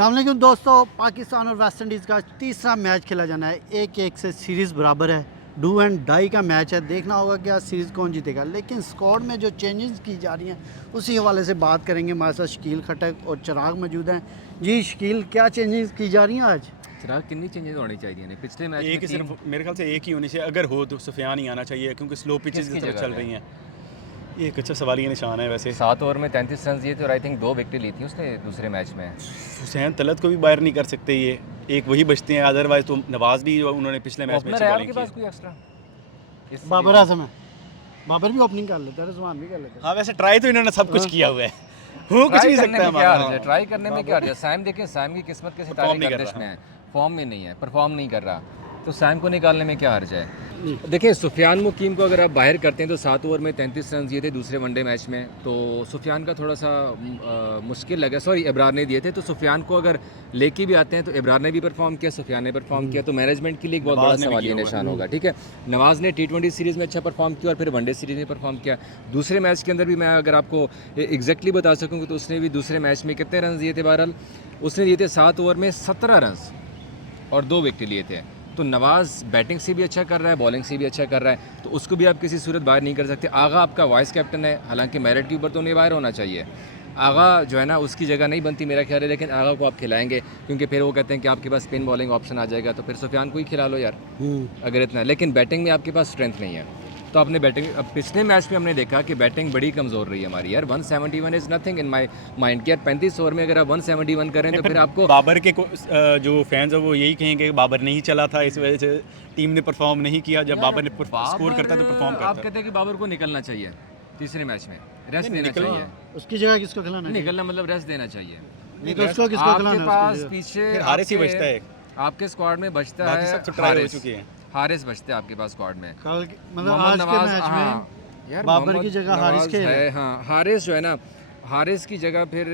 अस्सलामुअलैकुम दोस्तों, पाकिस्तान और वेस्ट इंडीज़ का तीसरा मैच खेला जाना है। 1-1 से सीरीज़ बराबर है। डू एंड डाई का मैच है। देखना होगा कि आज सीरीज़ कौन जीतेगा। लेकिन स्क्वाड में जो चेंजेस की जा रही हैं उसी हवाले से बात करेंगे। हमारे साथ शकील खटक और चिराग मौजूद हैं। जी शकील, क्या चेंजेस की जा रही हैं आज? चिराग कितनी चेंजेस होनी चाहिए ने पिछले मैच एक में ही सिर्फ मेरे ख्याल से एक ही होनी चाहिए। अगर हो तो सुफियान ही आना चाहिए क्योंकि स्लो पिचेस किसकी की तरफ जगह चल पे? रही हैं। ये एक अच्छा सवालिया निशान है वैसे। 7 ओवर में 33 रन दिए थे और आई थिंक 2 विकेट ली थी उसने दूसरे मैच में। हुसैन तलत को भी बाहर नहीं कर सकते, ये एक वही बचते हैं। अदरवाइज तो नवाज भी उन्होंने पिछले मैच में ओपनर अच्छी है बॉलिंग आपके पास की। कोई एक्स्ट्रा? बाबर आजम है। बाबर भी ओपनिंग कर लेता है, रिजवान भी कर लेता है। हाँ, वैसे ट्राई तो इन्होंने सब कुछ किया हुआ है। हो कुछ भी सकता है हमारा। हाँ। ट्राई करने में क्या हर्ज है? सैम देखें, सैम की किस्मत के सितारे परफॉर्म नहीं कर गर्दिश रहा। में है, फॉर्म में नहीं है, परफॉर्म नहीं कर रहा, तो सैम को निकालने में क्या हर्ज है? देखिए, सुफियान मुकीम को अगर आप बाहर करते हैं तो 7 ओवर में 33 रन दिए थे दूसरे वनडे मैच में, तो सुफियान का थोड़ा सा मुश्किल लगा। सॉरी, इब्रार ने दिए थे, तो सुफियान को अगर लेके भी आते हैं तो इब्रार ने भी परफॉर्म किया, सुफियान ने परफॉर्म किया, तो मैनेजमेंट के लिए एक बहुत बड़ा नवाज ने भी सवालिया किया हुआ निशान होगा। ठीक है, नवाज ने T20 सीरीज़ में अच्छा परफॉर्म किया और फिर वनडे सीरीज़ में परफॉर्म किया। दूसरे मैच के अंदर भी मैं अगर आपको एग्जैक्टली बता सकूँ तो उसने भी दूसरे मैच में कितने रन दिए थे? बहरहाल उसने दिए थे 7 ओवर में 17 रन और 2 विकेट लिए थे। तो नवाज बैटिंग से भी अच्छा कर रहा है, बॉलिंग से भी अच्छा कर रहा है, तो उसको भी आप किसी सूरत बाहर नहीं कर सकते। आगा आपका वाइस कैप्टन है, हालांकि मेरिट के ऊपर तो नहीं बाहर होना चाहिए। आगा जो है ना, उसकी जगह नहीं बनती मेरा ख्याल है, लेकिन आगा को आप खिलाएंगे क्योंकि फिर वो कहते हैं कि आपके पास स्पिन बॉलिंग ऑप्शन आ जाएगा, तो फिर सुफियान को ही खिला लो यार अगर इतना। लेकिन बैटिंग में आपके पास स्ट्रेंथ नहीं है, तो आपने बैटिंग, अब पिछले मैच में हमने देखा कि बैटिंग बड़ी कमज़ोर रही है हमारी यार। 171 is nothing in my mind कि यार 35 ओवर में अगर आप 171 करें तो फिर आपको बाबर के जो फैंस है वो यही कहेंगे कि बाबर नहीं चला था, इस वजह से टीम ने परफॉर्म नहीं किया। जब बाबर ने स्कोर करता तो परफॉर्म आप करता। कहते हैं कि बाबर को निकलना चाहिए तीसरे मैच में, रेस्ट देना चाहिए। उसकी जगह किसको खिलाना है? निकलना मतलब रेस्ट देना चाहिए। नहीं तो उसको किसको आपके खिलाना है पास उसकी जगह? पीछे फिर हारिस ही बचता है। आपके स्क्वाड में बचता बाकी है सब तो ट्राई हो हारिस। चुके हैं। हारिस बचते हैं आपके पास स्क्वाड में। कल मतलब मोहम्मद आज के नवाज, मैच हाँ में यार, बाबर मोहम्मद की जगह हारिस नवाज खेल रहा है। है। हाँ, हारिस जो है ना, हारिस की जगह फिर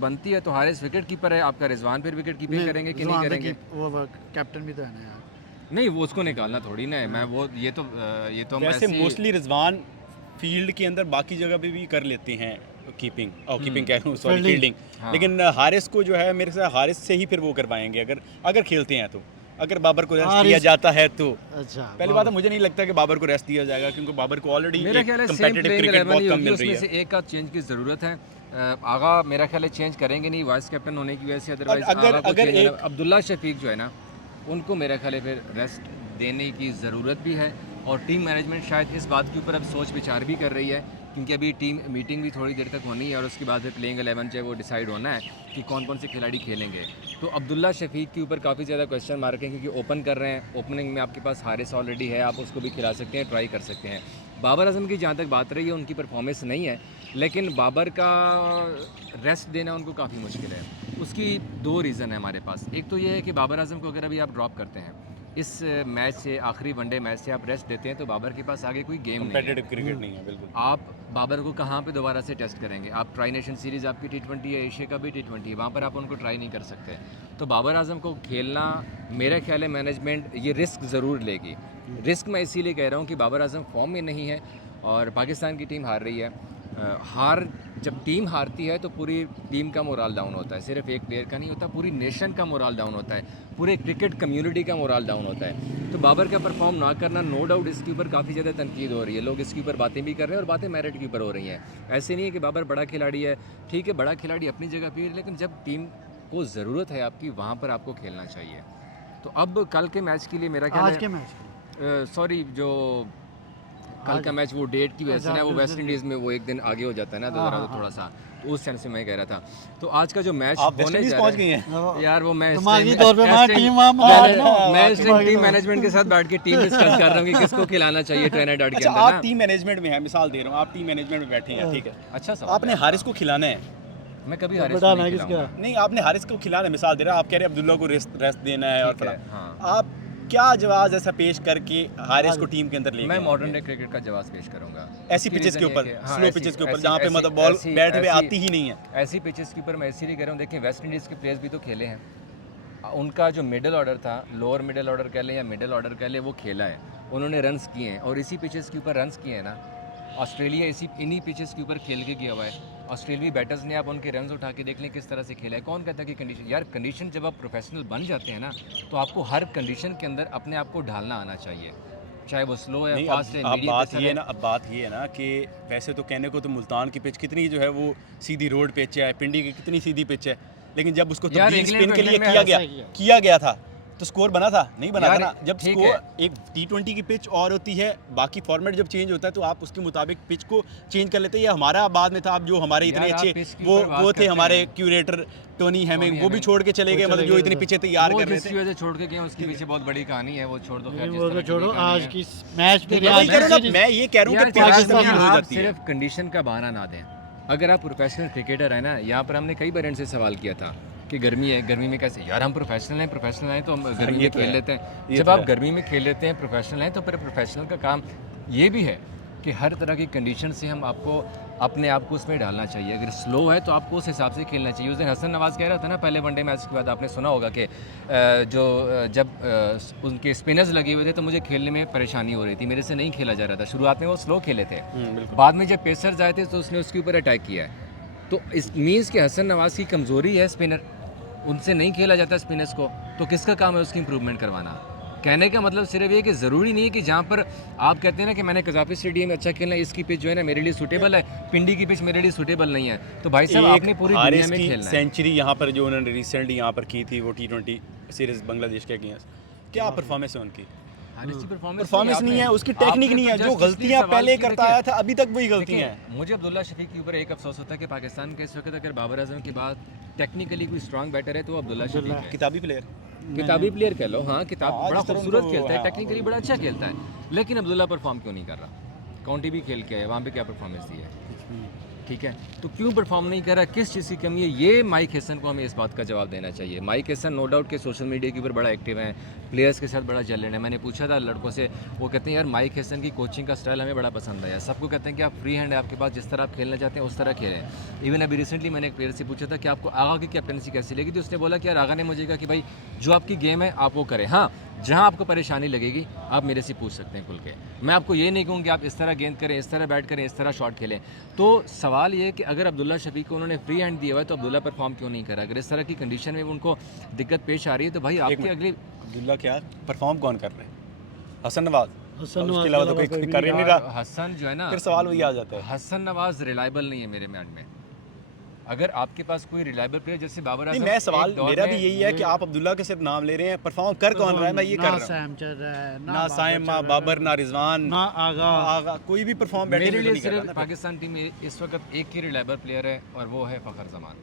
बनती है, तो हारिस विकेट कीपर है आपका। रिजवान फिर विकेट कीपिंग नहीं, करेंगे कि नहीं रिजवान तो करेंगे? वो कैप्टन भी तो है ना यार। नहीं, वो उसको निकालना थोड़ी ना है। मैं वो ये तो हम वैसे ऐसी मोस्टली रिजवान फील्ड के अंदर बाकी जगह पे भी कर लेते हैं कीपिंग, कीपिंग कह रहा हूँ, सॉरी, फील्डिंग। फील्डिंग। हाँ। लेकिन हारिस को जो है, मेरे से हारिस से ही फिर वो करवाएंगे अगर अगर खेलते हैं तो। अगर बाबर को रेस्ट दिया हारिस- जाता है तो अच्छा, पहली बात है, मुझे नहीं लगता कि बाबर को रेस्ट दिया जाएगा क्योंकि बाबर को ऑलरेडी मेरा ख्याल है सेम कम्पिटिटिव प्लेइंग क्रिकेट 11 बहुत ही कम होगी, मिल रही उसमें है। से एक का चेंज की ज़रूरत है। आगा मेरा ख्याल है चेंज करेंगे नहीं वाइस कैप्टन होने की वजह से, अदरवाइज अगर- आगा को अगर change एक- होना- अब्दुल्ला शफीक जो है ना, उनको मेरा ख्याल है फिर रेस्ट देने की ज़रूरत भी है। और टीम मैनेजमेंट शायद इस बात के ऊपर अब सोच विचार भी कर रही है, क्योंकि अभी टीम मीटिंग भी थोड़ी देर तक होनी है और उसके बाद फिर प्लेइंग 11 जो है वो डिसाइड होना है कि कौन कौन से खिलाड़ी खेलेंगे। तो अब्दुल्ला शफीक के ऊपर काफ़ी ज़्यादा क्वेश्चन मार्क है, क्योंकि ओपन कर रहे हैं। ओपनिंग में आपके पास हारिस ऑलरेडी है, आप उसको भी खिला सकते हैं, ट्राई कर सकते हैं। बाबर आजम की जहाँ तक बात रही है, उनकी परफॉर्मेंस नहीं है, लेकिन बाबर का रेस्ट देना उनको काफ़ी मुश्किल है। उसकी 2 रीज़न है हमारे पास। एक तो ये है कि बाबर आजम को अगर अभी आप ड्रॉप करते हैं इस मैच से, आखिरी वनडे मैच से आप रेस्ट देते हैं, तो बाबर के पास आगे कोई गेम नहीं है। कम्पिटिटिव क्रिकेट नहीं है बिल्कुल। आप बाबर को कहाँ पे दोबारा से टेस्ट करेंगे? आप ट्राई नेशन सीरीज़ आपकी T20 है, एशिया का भी T20 है, वहाँ पर आप उनको ट्राई नहीं कर सकते। तो बाबर आजम को खेलना, मेरा ख्याल है मैनेजमेंट ये रिस्क ज़रूर लेगी। रिस्क मैं इसीलिए कह रहा हूँ कि बाबर आजम फॉर्म में नहीं है और पाकिस्तान की टीम हार रही है। जब टीम हारती है तो पूरी टीम का मोराल डाउन होता है, सिर्फ एक प्लेयर का नहीं होता, पूरी नेशन का मोराल डाउन होता है, पूरे क्रिकेट कम्युनिटी का मोराल डाउन होता है। तो बाबर का परफॉर्म ना करना, नो डाउट इसके ऊपर काफ़ी ज़्यादा तनकीद हो रही है, लोग इसके ऊपर बातें भी कर रहे हैं और बातें मेरिट के ऊपर हो रही हैं। ऐसे नहीं है कि बाबर बड़ा खिलाड़ी है, ठीक है, बड़ा खिलाड़ी अपनी जगह पे है, लेकिन जब टीम को ज़रूरत है आपकी, वहाँ पर आपको खेलना चाहिए। तो अब कल के मैच के लिए मेरा ख्याल आज के है, मैच सॉरी, जो कल का मैच वो डेट की वजह से ना, वो वेस्ट इंडीज़ में वो एक दिन आगे हो जाता है ना, तो ज़रा तो थोड़ा सा, तो उस सेंस से मैं कह रहा था। तो आज का जो मैच आप वेस्ट होने इंडीज जा पहुंच रहा गई है हैं? यार, वो मैं दिमागी तौर पे हमारी टीम वहाँ बना रही है ना। मैं इस टाइम टीम मैनेजमेंट के साथ बैठ के टीम डिस्कस कर रहा हूँ कि किसको खिलाना चाहिए ट्रेनिडाड के अच्छा, अंदर आप ना। टीम मैनेजमेंट में हैं, मिसाल दे रहा हूँ, आप टीम मैनेजमेंट में बैठे हैं, ठीक है। अच्छा सवाल आपने है। हारिस को खिलाना है। मैं कभी तो हारिस को बताना नहीं किसका? खिलाऊंगा। नहीं, आपने हारिस को खिलाना है, मिसाल दे रहा, आप कह रहे हैं अब्दुल्ला को रेस्ट देना है और ठीक है, फला। हाँ। आप क्या जवाब ऐसा पेश करके हारिस को टीम के अंदर ले मैं गए? मॉडर्न डे क्रिकेट का जवाब पेश करूंगा। ऐसी उसकी पिचेस के reason ये ऊपर, कि- हाँ, स्लो ऐसी- पिचेस के ऊपर, ऐसी- जहाँ पे ऐसी- मतलब बॉल ऐसी- बैट में ऐसी- आती ही नहीं है। ऐसी पिचेस के ऊपर मैं इसीलिए कह रहा हूँ, देखिए वेस्ट इंडीज़ के प्लेयर्स भी तो खेले हैं। उनका जो मिडिल ऑर्डर था, लोअर मिडिल ऑर्डर कह लें या मिडिल ऑर्डर कह लें, वो खेला है, उन्होंने रन्स किए हैं और इसी पिचेस के ऊपर रन्स किए हैं ना। ऑस्ट्रेलिया इन्हीं पिचेस के ऊपर खेल के गया हुआ है। ऑस्ट्रेलियाई बैटर्स ने आप उनके रन्स उठा के देख लें किस तरह से खेला है। कौन कहता है कि कंडीशन, यार कंडीशन जब आप प्रोफेशनल बन जाते हैं ना तो आपको हर कंडीशन के अंदर अपने आप को ढालना आना चाहिए, चाहे वो स्लो है, नहीं, फास्ट है, अब मीडियम बात ये है ना, अब बात ये है ना कि वैसे तो कहने को तो मुल्तान की पिच कितनी जो है वो सीधी रोड पिच है, पिंडी की कितनी सीधी पिच है, लेकिन जब उसको यार, तब्दील इंग्लैंड स्पिन के लिए में किया गया था तो स्कोर बना था, नहीं बना था यार, ना। जब ठीक स्कोर है। एक T20 की पिच और होती है, बाकी फॉर्मेट जब चेंज होता है तो आप उसके मुताबिक पिच को चेंज कर लेते हैं। ये हमारा बाद में था, अब जो हमारे इतने यार, आप अच्छे पिच की वो ऊपर बात वो थे करते हमारे हैं। क्यूरेटर टोनी हेमिंग, वो भी हेमिंग। छोड़ के चले गए, मतलब जो इतनी पिचें तैयार वो कर रहे जिस थे। वजह से छोड़ के गए उसके पीछे बहुत बड़ी कहानी है, वो छोड़ दो, खैर, जिस वो तरह तो की छोड़ो, भी कहानी आज है। की मैच पे देखो, मैं वही कह रहा हूं ना, सीरीज- मैं ये कह रहा हूं यार, कि पिच पाकिस्तान तब्दील हो आप जाती है। सिर्फ कंडीशन का बहाना ना दें। अगर आप प्रोफेशनल क्रिकेटर है ना, यहाँ पर हमने कई बार इनसे सवाल किया था कि गर्मी है, गर्मी में कैसे, यार हम प्रोफेशनल हैं तो हम गर्मी ये में तो खेल है। लेते हैं। ये जब तो आप है। गर्मी में खेल लेते हैं, प्रोफेशनल हैं, तो फिर प्रोफेशनल का काम ये भी है कि हर तरह की कंडीशन से हम आपको अपने आप को उसमें डालना चाहिए। अगर स्लो है तो आपको उस हिसाब से खेलना चाहिए। उस दिन हसन नवाज़ कह रहा था ना पहले वनडे मैच के बाद, आपने सुना होगा कि जब उनके स्पिनर्स लगे हुए थे तो मुझे खेलने में परेशानी हो रही थी, मेरे से नहीं खेला जा रहा था। शुरुआत में वो स्लो खेले थे, बाद में जब पेसर्स आए थे तो उसने उसके ऊपर अटैक किया है। तो इस मीन्स कि हसन नवाज़ की कमज़ोरी है स्पिनर, उनसे नहीं खेला जाता स्पिनर्स को, तो किसका काम है उसकी इंप्रूवमेंट करवाना। कहने का मतलब सिर्फ ये कि ज़रूरी नहीं है कि जहाँ पर आप कहते हैं ना कि मैंने कजाफी स्टेडियम में अच्छा खेलना है, इसकी पिच जो है ना मेरे लिए सूटेबल है, पिंडी की पिच मेरे लिए सूटेबल नहीं है, तो भाई साहब आपने पूरी दुनिया में खेलना है। सेंचुरी यहाँ पर जो उन्होंने रिसेंटली यहाँ पर की थी, वो T20 सीरीज बांग्लादेश के अगेंस्ट, क्या परफॉर्मेंस है उनकी? परफॉर्मेंस नहीं है, उसकी टेक्निक नहीं है, जो गलतियां पहले करता आया था अभी तक वही गलतियां हैं। मुझे अब्दुल्ला शफीक के ऊपर एक अफसोस होता है कि पाकिस्तान के इस वक्त अगर बाबर आजम के बाद टेक्निकली कोई स्ट्रांग बैटर है तो वो अब्दुल्ला शफीक है। किताबी प्लेयर, किताबी प्लेयर कह लो, हाँ किताब हाँ, बड़ा जिस तरह खूबसूरत उनको खेलता है, है, टेक्निकली बड़ा अच्छा खेलता है, लेकिन अब्दुल्ला परफॉर्म क्यों नहीं कर रहा? काउंटी भी खेल के है, वहाँ पे क्या परफॉर्मेंस दी है? ठीक है, तो क्यों परफॉर्म नहीं कर रहा, किस चीज़ की कमी है? ये माइक हैसन को हमें इस बात का जवाब देना चाहिए। माइक हैसन नो डाउट के सोशल मीडिया के ऊपर बड़ा एक्टिव हैं, प्लेयर्स के साथ बड़ा जलन है। मैंने पूछा था लड़कों से, वो कहते हैं यार माइक हैसन की कोचिंग का स्टाइल हमें बड़ा पसंद आया। सबको कहते हैं कि आप फ्री हैंड है आपके पास, जिस तरह आप खेलना चाहते हैं उस तरह खेलें। इवन अभी रिसेंटली मैंने एक प्लेयर से पूछा था कि आपको आगा की कैप्टनसी कैसी लगी, तो उसने बोला कि यार आगा ने मुझे कहा कि भाई जो आपकी गेम है आप वो करें, हाँ जहाँ आपको परेशानी लगेगी आप मेरे से पूछ सकते हैं खुल के। मैं आपको ये नहीं कहूँ कि आप इस तरह गेंद करें, इस तरह बैट करें, इस तरह शॉट खेलें। तो सवाल ये है कि अगर अब्दुल्ला शफीक को उन्होंने फ्री हैंड दिया हुआ है तो अब्दुल्ला परफॉर्म क्यों नहीं करा? अगर इस तरह की कंडीशन में उनको दिक्कत पेश आ रही है तो भाई आपकी अगली अब्दुल्ला क्या परफॉर्म कौन कर रहे हैं? हसन नवाज, हसन अब नवाज उसके अलावा तो के कोई अलावा कर ही नहीं रहा। हसन जो है ना, फिर सवाल वही आ जाता है। हसन नवाज रिलायबल नहीं है मेरे माइंड में। अगर आपके पास कोई रिलायबल प्लेयर जैसे बाबर नहीं, आजम, मैं सवाल एक दौर मेरा भी में यही है कि आप अब्दुल्ला के सिर्फ नाम ले रहे हैं, परफॉर्म कर कौन रहा है? मैं ये कर रहा हूँ, सैम चल रहा है, ना साइम, ना बाबर, ना रिजवान, ना आगा। आगा, कोई भी परफॉर्म बैटिंग मेरे में लिए नहीं कर रहा सिर्फ ना। पाकिस्तान टीम में इस वक्त एक ही रिलायबल प्लेयर है और वो है फ़खर जमान।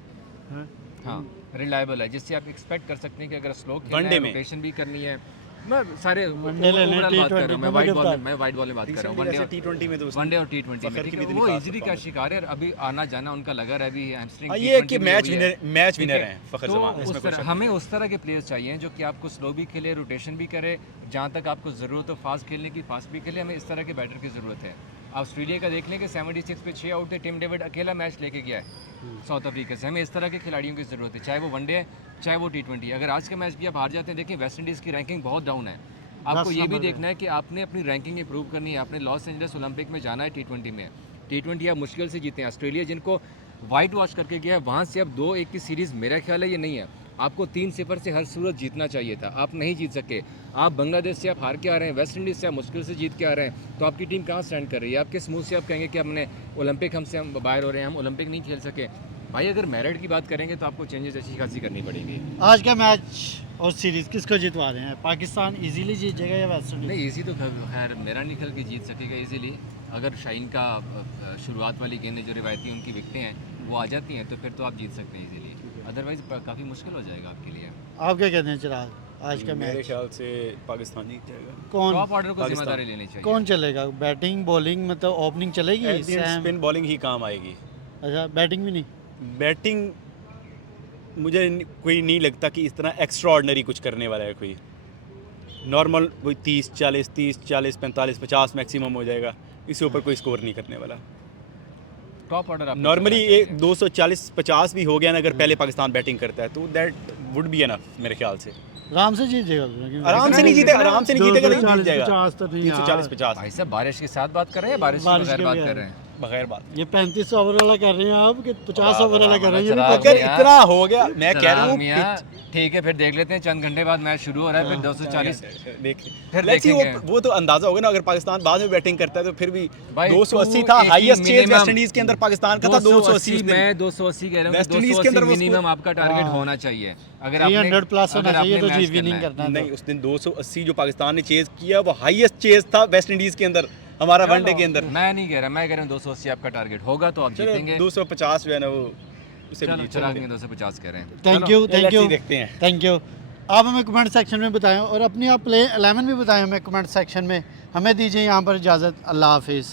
हाँ? हाँ रिलायबल है, जिससे आप एक्सपेक्ट कर सकते हैं कि अगर स्लो खेलना वनडे है, में। रोटेशन भी करनी है। मैं सारे वनडे ले लें, ओवरऑल बात कर रहा हूँ, मैं T20 वाइट बॉल में में, मैं वाइट बॉल में बात कर रहा हूँ। Recently जैसे T20 में तो उसने वनडे और T20 में, फखर ठीक की है, भी इतनी वो खास इंजरी का performance। शिकार है, अभी आना जाना उनका लगा रहा है, अभी हैमस्ट्रिंग हाँ, ये है कि T20 में मैच हुई है। मैच ठीक विनर है, हैं फखर तो जमान, इसमें उस कोई तरह शक हमें उस तरह के प्लेयर्स चाहिए जो कि आपको स्लो भी खेले, रोटेशन भी करे, जहाँ तक आपको ज़रूरत हो फास्ट खेलने की फास्ट भी खेले। हमें इस तरह के बैटर की ज़रूरत है। ऑस्ट्रेलिया का देख लें कि 76 पे 6 आउट थे, टिम डेविड अकेला मैच लेके गया है साउथ अफ्रीका से। हमें इस तरह के खिलाड़ियों की ज़रूरत है, चाहे वो वनडे है चाहे वो T20। अगर आज के मैच भी आप हार जाते हैं, देखिए वेस्ट इंडीज़ की रैंकिंग बहुत डाउन है। आपको ये भी देखना है कि आपने अपनी रैंकिंग इंप्रूव करनी है। आपने लॉस एंजल्स ओलंपिक में जाना है T20 में। T20 आप मुश्किल से जीते हैं। ऑस्ट्रेलिया जिनको वाइट वॉश करके गया है, वहाँ से अब 2-1 की सीरीज़ मेरा ख्याल है ये नहीं है। आपको 3-0 से हर सूरत जीतना चाहिए था, आप नहीं जीत सके। आप बांग्लादेश से आप हार के आ रहे हैं, वेस्ट इंडीज़ से आप मुश्किल से जीत के आ रहे हैं, तो आपकी टीम कहाँ स्टैंड कर रही है? आपके मुँह से आप कहेंगे कि हमने ओलंपिक हमसे हम बाहर हो रहे हैं, हम ओलंपिक नहीं खेल सके। भाई अगर मेरिट की बात करेंगे तो आपको चेंजेस अच्छी खासी करनी पड़ेगी। आज का मैच और सीरीज किसको जितवा रहे हैं? पाकिस्तान इजीली जीत जाएगा या वेस्ट इंडीज? नहीं इजी तो खैर मेरा नहीं ख्याल कि जीत सकेगा इजीली। अगर शाहीन का शुरुआत वाली गेंदें जो रिवायती उनकी विकटें हैं वो आ जाती हैं तो फिर तो आप जीत सकते हैं इजीली, अदरवाइज काफ़ी मुश्किल हो जाएगा आपके लिए। आप क्या कहते हैं चिराग, आज का मेरे मैच ख्याल से पाकिस्तान जीत जाएगा। कौन टॉप ऑर्डर को पाकिस्तान। जिम्मेदारी लेनी चाहिए। कौन चलेगा? बैटिंग बॉलिंग मतलब ओपनिंग चलेगी? सैम, स्पिन बॉलिंग ही काम आएगी, अच्छा बैटिंग भी नहीं? बैटिंग मुझे कोई नहीं लगता कि इस तरह एक्स्ट्रा ऑर्डनरी कुछ करने वाला है कोई। नॉर्मल वही 30-40, 30-40, 45-50 मैक्सिमम हो जाएगा, इससे ऊपर कोई स्कोर नहीं करने वाला। टॉप ऑर्डर आप नॉर्मली ये 240-50 भी हो गया ना अगर पहले पाकिस्तान बैटिंग करता है तो दैट वुड बी एनफ मेरे ख्याल से। आराम से जीत जाएगा? आराम से नहीं जीतेगा, लेकिन जीत जाएगा। 240-50 तो नहीं यार। 340-50 भाई साहब बारिश के साथ बात कर रहे हैं, बारिश के बारिश बगैर के बात बगैर। कर रहे हैं। बगैर बात ये 35 ओवर वाला कर रहे हैं आप कि 50 ओवर वाला कर रहे हैं, ये भी चला पता अगर मियां, इतना हो गया मैं कह रहा चला हूँ मियां, ठीक है फिर देख लेते हैं, चंद घंटे बाद मैच शुरू हो रहा है, फिर 240 देख फिर लेट्स सी देखेंगे। वो तो अंदाजा होगा ना, अगर पाकिस्तान बाद में बैटिंग करता है तो फिर भी भाई 280 तू था एक ही highest chase minimum West Indies के अंदर पाकिस्तान का था 280 उस दिन। मैं 280 कह रहा हूँ, वेस्ट इंडीज के अंदर 280 वो मिनिमम स्कोर- आपका टारगेट हाँ। होना चाहिए अगर 300 प्लस होना अगर चाहिए आपने तो जी मैच विनिंग खेलना है। करना है नहीं उस दिन 280 जो पाकिस्तान ने चेज किया वो हाईएस्ट चेज था वेस्ट इंडीज के अंदर हमारा वनडे के अंदर। मैं नहीं कह रहा, मैं कह रहा हूँ 280 आपका टारगेट होगा तो आप चलो जीतेंगे। 250 जो है ना वो उसे चलो भी चिराग ने 250 कह रहे हैं। थैंक चलो। You let's thank you see, देखते हैं। Thank you. आप हमें कमेंट सेक्शन में बताएं और अपनी आप प्ले 11 भी बताएं हमें कमेंट सेक्शन में। हमें दीजिए यहाँ पर इजाज़त, अल्लाह हाफिज़।